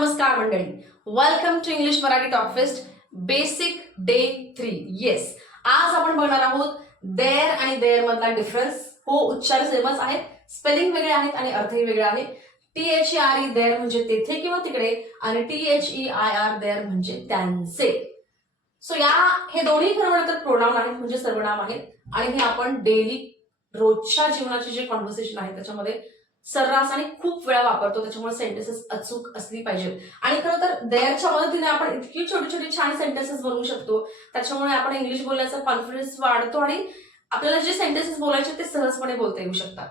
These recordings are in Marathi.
नमस्कार मंडळी. Welcome to English Marathi top fest basic day three yes आज आपण बघणार आहोत देअर आणि देअर मधला डिफरन्स हो उच्चार सेमच आहेत. स्पेलिंग वेगळे आहेत आणि अर्थही वेगळे आहे T H E R E there म्हणजे तेथे किंवा तिकडे आणि T H E I R their म्हणजे त्यांचे. सो या हे दोन्ही खरं तर प्रोनाम आहेत म्हणजे सर्वनाम आहेत. आणि हे आपण डेली रोजच्या जीवनाचे जे कॉन्व्हर्सेशन आहे त्याच्यामध्ये सर्रास आणि खूप वेळा वापरतो. त्याच्यामुळे सेंटेन्सेस अचूक असली पाहिजेत. आणि खरं तर देअरच्या मदतीने आपण इतकी छोटी छोटी छान सेंटेन्सेस बनवू शकतो. त्याच्यामुळे आपण इंग्लिश बोलण्याचा कॉन्फिडन्स वाढतो आणि आपल्याला जे सेंटेन्सेस बोलायचे ते सहजपणे बोलता येऊ शकतात.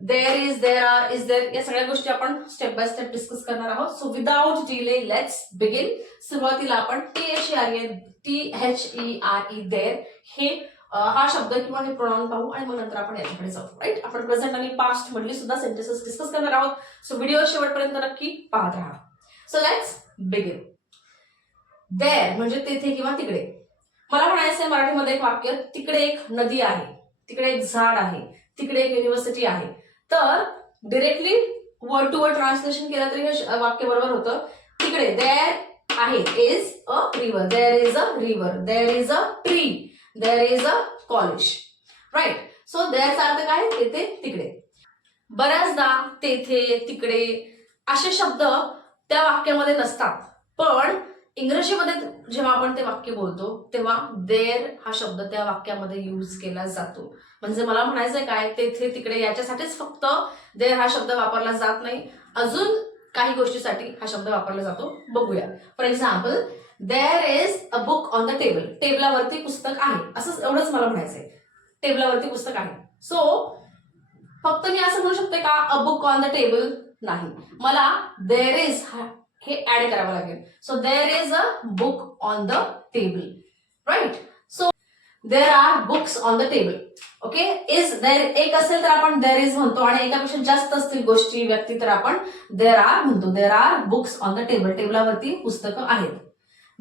There is there are is there या सगळ्या गोष्टी आपण स्टेप बाय स्टेप डिस्कस करणार आहोत. So without delay let's begin सुरुवातीला आपण T H R A T H E R E there हे हा शब्द किंवा हे प्रोनाउन पाहू आणि मग नंतर आपण याच्याकडे जाऊ राईट आपण प्रेझेंट आणि पास्ट मधली सुद्धा सेंटेन्सेस डिस्कस करणार आहोत. सो व्हिडिओ शेवटपर्यंत नक्की पाहत राहा. सो लेट्स बिगिन देर म्हणजे तेथे किंवा तिकडे. मला म्हणायचंय मराठीमध्ये एक वाक्य तिकडे एक नदी आहे तिकडे एक झाड आहे तिकडे एक युनिव्हर्सिटी आहे. तर directly word to word translation केलं तरी हे वाक्य बरोबर होतं. तिकडे देर आहे is a river there is a river there is a tree there is a college right so देअरचा अर्थ काय तेथे तिकडे. बऱ्याचदा तेथे तिकडे असे शब्द त्या वाक्यामध्ये नसतात. पण इंग्रजीमध्ये जेव्हा आपण ते वाक्य बोलतो तेव्हा देर हा शब्द त्या वाक्यामध्ये यूज केला जातो. म्हणजे मला म्हणायचंय काय तेथे तिकडे याच्यासाठीच फक्त देर हा शब्द वापरला जात नाही. अजून काही गोष्टीसाठी हा शब्द वापरला जातो. बघूया. For example there is a book on the table टेबलावरती पुस्तक आहे. असं एवढंच मला म्हणायचंय. टेबलावरती पुस्तक आहे. सो फक्त मी असं म्हणू शकते का a book on the table नाही. मला देर इज हे ऍड करावं लागेल. So there is a book on the table right so there are books on the table okay is there एक असेल तर आपण देर इज म्हणतो आणि एकापेक्षा जास्त असतील गोष्टी व्यक्ती तर आपण देर आर म्हणतो. There are books on the table टेबलावरती पुस्तकं आहेत.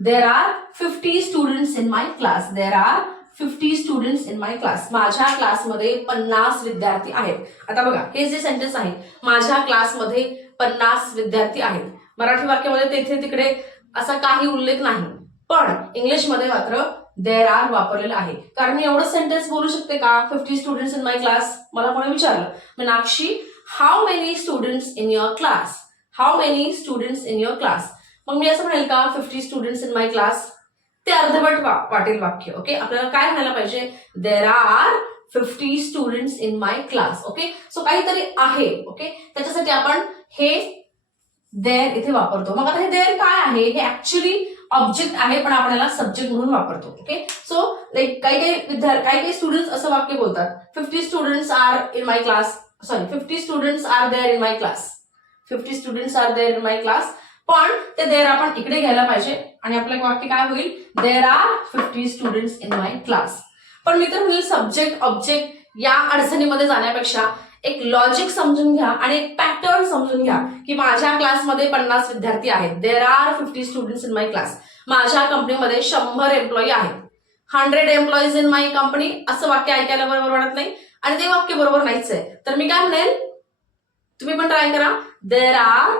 There are fifty students in my class there are fifty students in my class माझ्या क्लासमध्ये पन्नास विद्यार्थी आहेत. आता बघा हे जे सेंटेन्स आहे माझ्या क्लासमध्ये पन्नास विद्यार्थी आहेत. मराठी वाक्यामध्ये तेथे तिकडे असा काही उल्लेख नाही. पण इंग्लिशमध्ये मात्र देर आर वापरलेलं आहे. कारण मी एवढं सेंटेन्स बोलू शकते का? Fifty students in my class मला कोणी विचारलं? Meenakshi how many students in your class how many students in your class मग मी असं म्हणेल का fifty students in my class ते अर्धवट वा- वाटेल वाक्य ओके आपल्याला काय म्हणायला पाहिजे? There are fifty students in my class okay so काहीतरी आहे ओके त्याच्यासाठी आपण हे देर इथे वापरतो. मग आता हे देर काय आहे? हे ऍक्च्युली ऑब्जेक्ट आहे पण आपण याला सब्जेक्ट म्हणून वापरतो ओके सो लाईक काही काही विद्यार्थी काही काही स्टुडंट्स असं वाक्य बोलतात. Fifty students are in my class sorry fifty students are there in my class fifty students are there in my class पण ते देर आपण इकडे घ्यायला पाहिजे. आणि आपलं एक वाक्य काय होईल? There are fifty students in my class पण मी तर म्हणेल सब्जेक्ट ऑब्जेक्ट या अडचणीमध्ये जाण्यापेक्षा एक लॉजिक समजून घ्या आणि एक पॅटर्न समजून घ्या की माझ्या क्लासमध्ये पन्नास विद्यार्थी आहेत. There are fifty students in my class माझ्या कंपनीमध्ये शंभर एम्प्लॉई आहेत. Hundred employees in my company असं वाक्य ऐकायला बरोबर वाटत नाही. आणि ते वाक्य बरोबर नाहीच आहे. तर मी काय म्हणेल? तुम्ही पण ट्राय करा. There are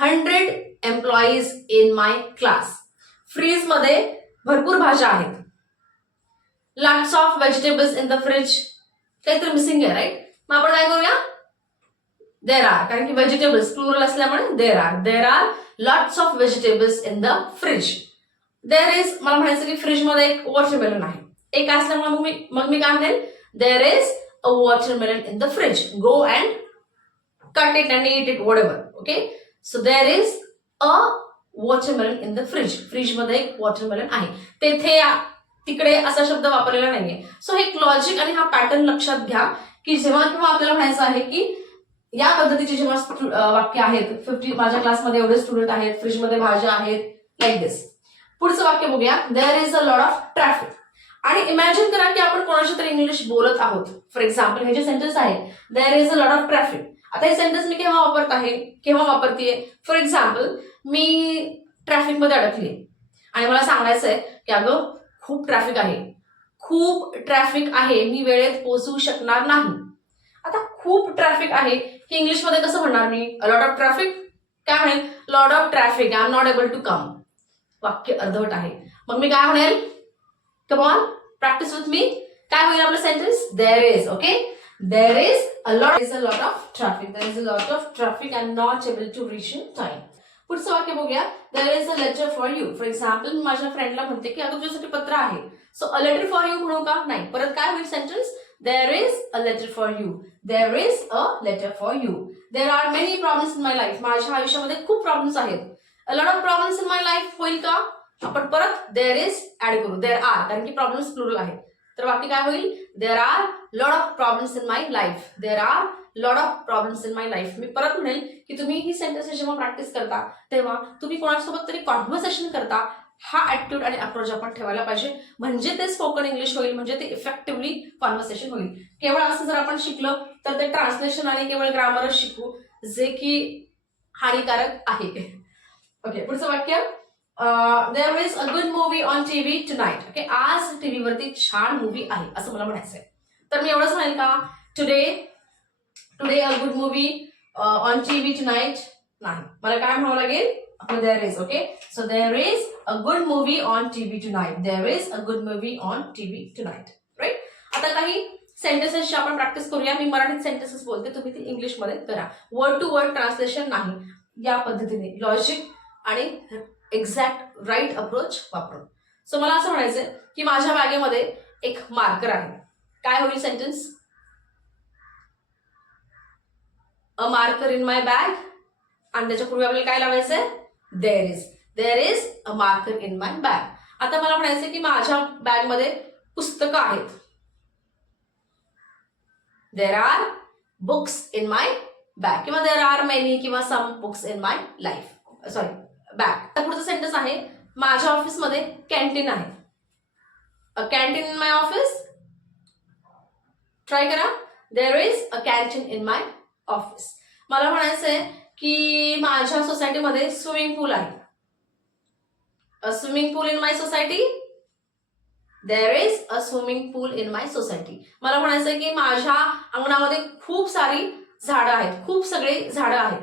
hundred employees in my class फ्रीजमध्ये भरपूर भाज्या आहेत. Lots of vegetables in the fridge काहीतरी मिसिंग आहे राईट मग आपण काय करूया? देर आर कारण की व्हेजिटेबल्स प्लुरल असल्यामुळे there are there are lots of vegetables in the fridge there is मला म्हणायचं की फ्रीजमध्ये एक वॉटरमेलन आहे. एक असल्यामुळे मग मी मग मी काय म्हणेल? There is a watermelon in the fridge go and cut it and eat it whatever. Okay so there is a watermelon in the fridge फ्रीजमध्ये एक वॉटरमेलन आहे. तेथे तिकडे असा शब्द वापरलेला नाहीये. सो हे लॉजिक आणि हा पॅटर्न लक्षात घ्या की जेव्हा किंवा आपल्याला म्हणायचं आहे की या पद्धतीचे जेव्हा वाक्य आहेत फिफ्टी माझ्या क्लासमध्ये एवढे स्टुडंट आहेत फ्रीजमध्ये भाज्या आहेत लाईक दिस पुढचं वाक्य बघूया. There is a lot of traffic आणि इमॅजिन करा की आपण कोणाशी तरी इंग्लिश बोलत आहोत. फॉर एक्झाम्पल हे जे सेंटेन्स आहे there is a lot of traffic आता हे सेंटेन्स मी केव्हा वापरत आहे? केव्हा वापरतेय? फॉर एक्झाम्पल मी ट्रॅफिकमध्ये अडकली. आणि मला सांगायचं आहे की अगं खूप ट्रॅफिक आहे. खूप ट्रॅफिक आहे मी वेळेत पोहोचू शकणार नाही. आता खूप ट्रॅफिक आहे हे इंग्लिशमध्ये कसं म्हणणार मी? लॉट ऑफ ट्रॅफिक काय म्हणेल? Lot of traffic I am not able to come वाक्य अर्धवट आहे. मग मी काय म्हणेल? कमॉन प्रॅक्टिस विथ मी काय होईल आपलं sentence there is okay there is a lot is a lot of traffic there is a lot of traffic I am not able to reach in पुढचं वाक्य बघूया. There is a letter for you for example माझ्या फ्रेंडला म्हणते की अगं तुझ्यासाठी पत्र आहे. So a letter for you म्हणू का? नाही. परत काय होईल sentence there is a letter for you there is a letter for you there are many problems in my life माझ्या आयुष्यामध्ये खूप प्रॉब्लेम्स आहेत. A lot of problems in my life होईल का? आपण परत देर इज ऍड करू. देर आर कारण की प्रॉब्लेम्स प्लुरल आहेत. तर बाकी काय होईल? There are lot of problems in my life there are lot of problems in my life मी परत म्हणेल की तुम्ही ही सेंटेन्सेस जेव्हा प्रॅक्टिस करता तेव्हा तुम्ही कोणासोबत तरी कॉन्व्हर्सेशन करता हा ऍटिट्यूड आणि अप्रोच आपण ठेवायला पाहिजे. म्हणजे ते स्पोकन इंग्लिश होईल म्हणजे ते इफेक्टिव्हली कॉन्व्हर्सेशन होईल. केवळ असं जर आपण शिकलं तर ते ट्रान्सलेशन आणि केवळ ग्रामरच शिकू जे की हानिकारक आहे. ओके पुढचं वाक्य. There is a good movie on TV tonight okay आज टीव्हीवरती छान मूवी आहे असं मला म्हणायचंय. तर मी एवढंच म्हणेल का? Today today a good movie on TV tonight नाही मला काय म्हणावं लागेल? There is okay so there is a good movie on TV tonight there is a good movie on TV tonight right आता काही सेंटेन्सेसची आपण प्रॅक्टिस करूया. मी मराठीत सेंटेन्सेस बोलते. तुम्ही ती इंग्लिशमध्ये करा. वर्ड टू वर्ड ट्रान्सलेशन नाही. या पद्धतीने लॉजिक आणि एक्झॅक्ट राईट अप्रोच वापरून. सो मला असं म्हणायचंय की माझ्या बॅगेमध्ये एक मार्कर आहे. काय होईल sentence a marker in my bag आणि त्याच्यापूर्वी आपल्याला काय लावायचंय? There is there is a marker in my bag आता मला म्हणायचं की माझ्या बॅगमध्ये पुस्तकं आहेत. There are books in my bag किंवा देर आर मेनी किंवा some books in my life sorry bag आता पुढचं सेंटेन्स आहे माझ्या ऑफिसमध्ये कॅन्टीन आहे. A canteen in my office try करा. There is a canteen in my office मला म्हणायचंय की माझ्या सोसायटीमध्ये स्विमिंग पूल आहे. A swimming pool in my society there is a swimming pool in my society मला म्हणायचंय की माझ्या अंगणामध्ये खूप सारी झाडं आहेत. खूप सगळे झाडं आहेत.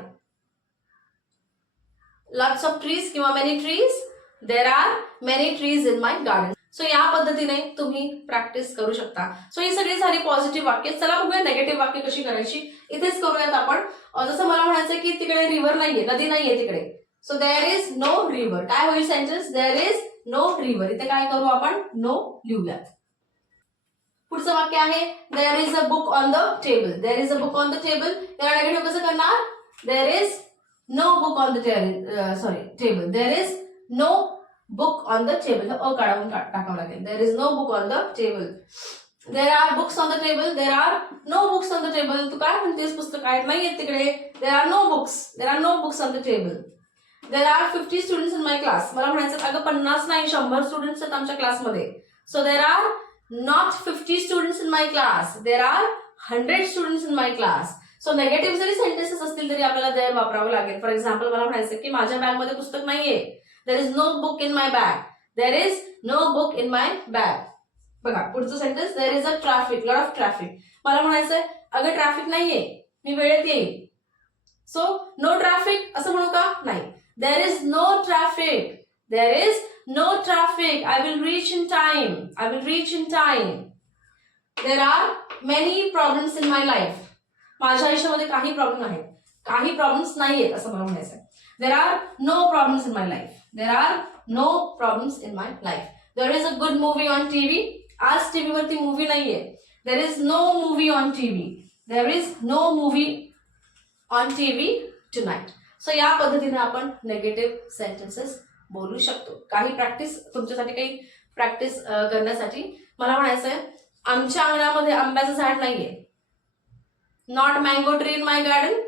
लॉट्स ऑफ ट्रीज किंवा many trees there are many trees in my garden so या पद्धतीने तुम्ही प्रॅक्टिस करू शकता. सो ही सगळी झाली पॉझिटिव्ह वाक्य. चला बघूया नेगेटिव्ह वाक्य कशी करायची. इथेच करूयात आपण. जसं मला म्हणायचं की तिकडे रिव्हर नाहीये नदी नाहीये तिकडे. So there is no river काय होईल sentence there is no river इथे काय करू आपण? नो लिहूयात. पुढचं वाक्य आहे there is a book on the table there is a book on the table त्याला नेगेटिव्ह कसं करणार? There is no book on the sorry table there is no book on the table a काढून टाकावं लागेल. There is no book on the table there are books on the table there are no books on the table तू काय म्हणतेस पुस्तक? आहेत नाही आहेत तिकडे? There are no books there are no books on the table there are fifty students in my class मला म्हणायचं अगं पन्नास नाही शंभर स्टुडंट्स आहेत आमच्या क्लासमध्ये so there are not fifty students in my class there are hundred students in my class so negative जरी सेंटेन्सेस असतील तरी आपल्याला देर वापरावं लागेल. फॉर एक्झाम्पल मला म्हणायचं की माझ्या बॅगमध्ये पुस्तक नाहीये. There is no book in my bag there is no book in my bag बघा पुढचं sentence there is a traffic lot of traffic मला म्हणायचं अगं ट्रॅफिक नाहीये मी वेळेत येईल सो नो ट्रॅफिक असं म्हणू का? नाही. There is no traffic there is no traffic I will reach in time I will reach in time there are many problems in my life माझ्या आयुष्यामध्ये काही प्रॉब्लेम आहेत. काही प्रॉब्लेम्स नाही आहेत असं मला म्हणायचं there are no problems in my life there are no problems in my life there is a good movie on TV आज टीव्हीवरती मूवी नाहीये. There is no movie on TV there is no movie on TV tonight so या पद्धतीने आपण नेगेटिव्ह सेंटेन्सेस बोलू शकतो. काही प्रॅक्टिस तुमच्यासाठी काही प्रॅक्टिस करण्यासाठी मला म्हणायचं आहे आमच्या अंगणामध्ये आंब्याचं झाड नाहीये. Not mango tree in my garden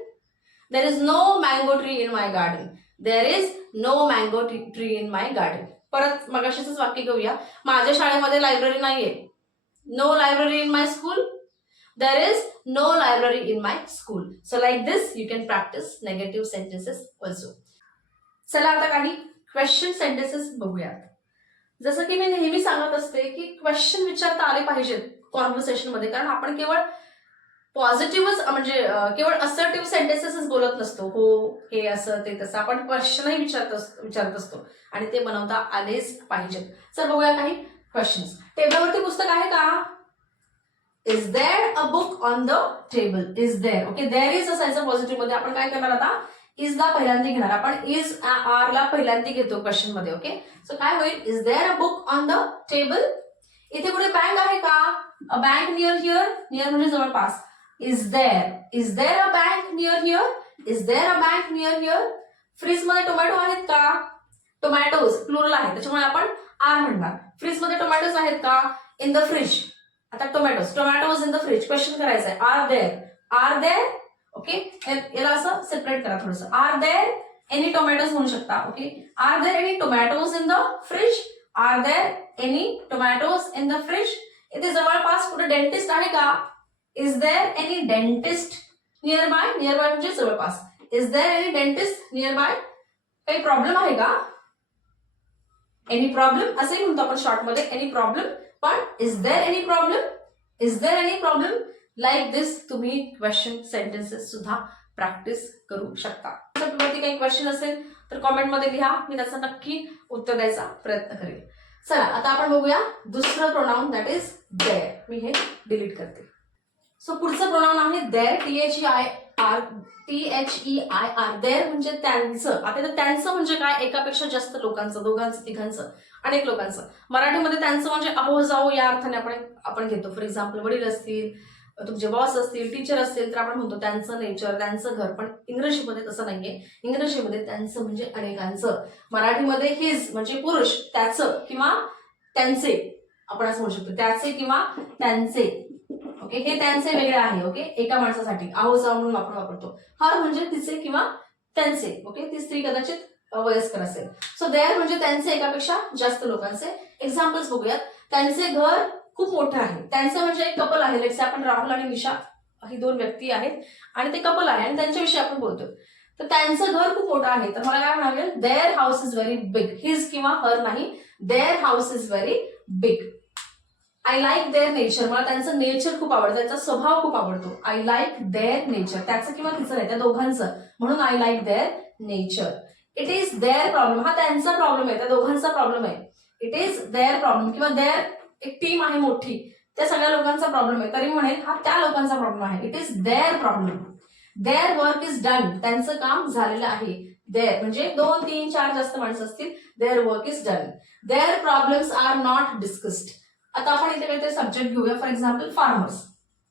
there is no mango tree in my garden there is no mango tree in my garden परत मगाशीच वाक्य घेऊया. माझ्या शाळेमध्ये लायब्ररी नाहीये. No library in my school there is no library in my school so like this you can practice negative sentences also चला आता काही क्वेश्चन सेंटेन्सेस बघूयात. जसं की मी नेहमी सांगत असते की क्वेश्चन विचारता आले पाहिजेत कॉन्व्हर्सेशनमध्ये. कारण आपण केवळ पॉझिटिव्हच म्हणजे केवळ असर्टिव्ह सेंटेन्सेसच बोलत नसतो. हो हे असं ते तसं. आपण क्वेश्चनही विचारत विचारत असतो. आणि ते बनवता आलेच पाहिजेत सर बघूया काही क्वेश्चन्स टेबलवरती पुस्तक आहे का? Is there a book on the table is there okay there is असायचं पॉझिटिव्हमध्ये. आपण काय करणार आता? इज ला पहिल्यांदा घेणार. आपण इज आर ला पहिल्यांदा घेतो क्वेश्चनमध्ये ओके सो काय होईल? Is there a book on the table इथे कुठे बँक आहे का? A bank near here near म्हणजे जवळपास. Is there is there a bank near here is there a bank near here फ्रीजमध्ये टोमॅटो आहेत का? टोमॅटोज प्लुरल आहे त्याच्यामुळे आपण आर म्हणणार. फ्रीजमध्ये टोमॅटोज आहेत का? इन द फ्रीज आता tomatoes tomatoes in the fridge question करायचं आहे. Are there are there okay याला असं सेपरेट करा थोडस. आर देअर एनी टोमॅटोज म्हणू शकता? Okay are there any tomatoes in the fridge are there any tomatoes in the fridge इथे जवळपास कुठे डेंटिस्ट आहे का? Is there any dentist nearby nearby म्हणजे जवळपास. Is there any dentist nearby काही प्रॉब्लेम आहे का? एनी प्रॉब्लेम असंही म्हणतो आपण शॉर्टमध्ये एनी प्रॉब्लेम पण is there any problem is there any problem like this तुम्ही क्वेश्चन सेंटेन्सेस सुद्धा प्रॅक्टिस करू शकता. वरती काही क्वेश्चन असेल तर कॉमेंटमध्ये लिहा. मी त्याचं नक्की उत्तर द्यायचा प्रयत्न करेन. चला आता आपण बघूया दुसरं प्रोनाऊन दॅट इज देअर मी हे डिलीट करते. सो पुढचं प्रोनाऊन आहे there T H E I R T H E I R there म्हणजे त्यांचं. आता त्यांचं म्हणजे काय? एकापेक्षा जास्त लोकांचं दोघांचं तिघांचं अनेक लोकांचं. मराठीमध्ये त्यांचं म्हणजे अहो जाओ या अर्थाने आपण आपण घेतो. फॉर एक्झाम्पल वडील असतील तुमचे बॉस असतील टीचर असतील तर आपण म्हणतो त्यांचं नेचर त्यांचं घर. पण इंग्रजीमध्ये तसं नाहीये. इंग्रजीमध्ये त्यांचं म्हणजे अनेकांचं. मराठीमध्ये हिज म्हणजे पुरुष त्याचं किंवा त्यांचे. आपण असं म्हणू शकतो. त्याचे किंवा त्यांचे. ओके? हे त्यांचे वेगळे आहे ओके? एका माणसासाठी. आहो जाऊ म्हणून आपण वापरतो. हर म्हणजे तिचे किंवा त्यांचे ओके? ती स्त्री कदाचित वयस्कर असेल. सो देअर म्हणजे त्यांचे एकापेक्षा जास्त लोकांचे. एक्झाम्पल्स बघूयात. त्यांचे घर खूप मोठं आहे. त्यांचं म्हणजे एक कपल आहे. लेट्स आपण राहुल आणि निशा ही दोन व्यक्ती आहेत. आणि ते कपल आहे. आणि त्यांच्याविषयी आपण बोलतो तर त्यांचं घर खूप मोठं आहे. तर मला काय म्हणावे their house is very big his किंवा हर नाही. Their house is very big I like their nature मला त्यांचं नेचर खूप आवडतं. त्यांचा स्वभाव खूप आवडतो. आय लाईक देअर नेचर त्याचं किंवा तिचं नाही त्या दोघांचं. म्हणून I like their nature it is their problem हा त्यांचा प्रॉब्लेम आहे. त्या दोघांचा प्रॉब्लेम आहे. इट इज देअर प्रॉब्लेम किंवा देअर एक टीम आहे मोठी. त्या सगळ्या लोकांचा प्रॉब्लेम आहे. तरी म्हणेल हा त्या लोकांचा प्रॉब्लेम आहे. It is their problem their work is done त्यांचं काम झालेलं आहे. देअर म्हणजे दोन तीन चार जास्त माणसं असतील. Their work is done their problems are not discussed आता आपण इथे काहीतरी सब्जेक्ट घेऊया. फॉर एक्झाम्पल फार्मर्स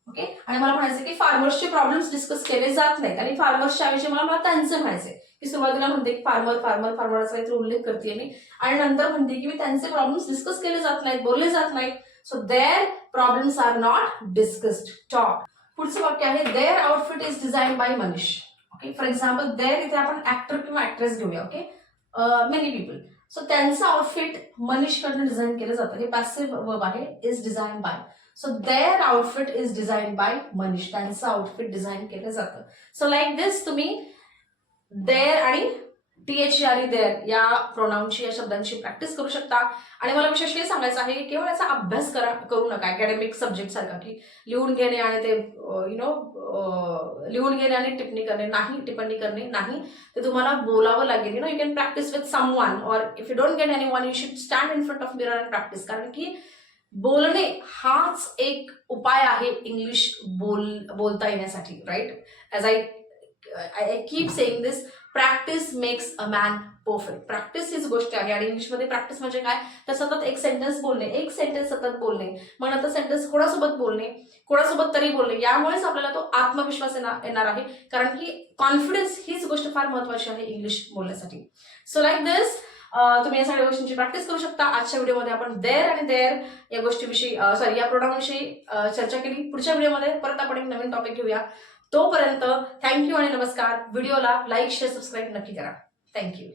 ओके आणि मला म्हणायचं की फार्मर्सचे प्रॉब्लेम्स डिस्कस केले जात नाहीत. आणि फार्मर्सच्या विषयी मला मला त्यांचं म्हणायचं की सुरुवातीला म्हणते की फार्मर फार्मर फार्मर असा काहीतरी उल्लेख करते मी. आणि नंतर म्हणते की मी त्यांचे प्रॉब्लेम्स डिस्कस केले जात नाहीत बोलले जात नाहीत. So their problems are not discussed talk पुढचं वाक्य आहे their outfit is design by Manish okay for example their इथे आपण ऍक्टर किंवा ऍक्ट्रेस घेऊया. ओके मेनी पीपल सो त्यांचं आउटफिट मनीषकडनं डिझाईन केलं जातं. हे पॅसिव्ह वर्ब आहे is design by so their outfit is design by Manish. त्यांचं आउटफिट डिझाईन केलं जातं. सो लाईक दिस तुम्ही देअर आणि टी एच आर देअर या प्रोनाऊनची या शब्दांची प्रॅक्टिस करू शकता. आणि मला विशेष हे सांगायचं आहे की केवळ याचा अभ्यास करा करू नका. अकॅडमिक सब्जेक्ट सारखा की लिहून घेणे आणि ते यु नो लिहून घेणे आणि टिप्पणी करणे नाही टिप्पणी करणे नाही ते तुम्हाला बोलावं लागेल. You know you can practise with someone or if you don't get anyone you should stand in front of mirror and practise कारण की बोलणे हाच एक उपाय आहे इंग्लिश बोल बोलता येण्यासाठी right as I I keep saying this practice makes a man perfect practice हीच गोष्ट आहे. आणि इंग्लिशमध्ये प्रॅक्टिस म्हणजे काय? तर सतत एक सेंटेन्स बोलणे. एक सेंटेन्स सतत बोलणे. मग नंतर सेंटेन्स कोणासोबत बोलणे? कोणासोबत तरी बोलणे. यामुळेच आपल्याला तो आत्मविश्वास येणार येणार आहे. कारण की कॉन्फिडन्स हीच गोष्ट फार महत्वाची आहे इंग्लिश बोलण्यासाठी. सो लाईक दिस तुम्ही या सगळ्या गोष्टींची प्रॅक्टिस करू शकता. आजच्या व्हिडिओमध्ये आपण देअर आणि देअर या गोष्टीविषयी सॉरी या प्रोडक्टविषयी चर्चा केली. पुढच्या व्हिडिओमध्ये परत आपण एक नवीन टॉपिक घेऊया. तोपर्यंत थँक्यू आणि नमस्कार. व्हिडिओला लाईक शेअर सबस्क्राईब नक्की करा. थँक्यू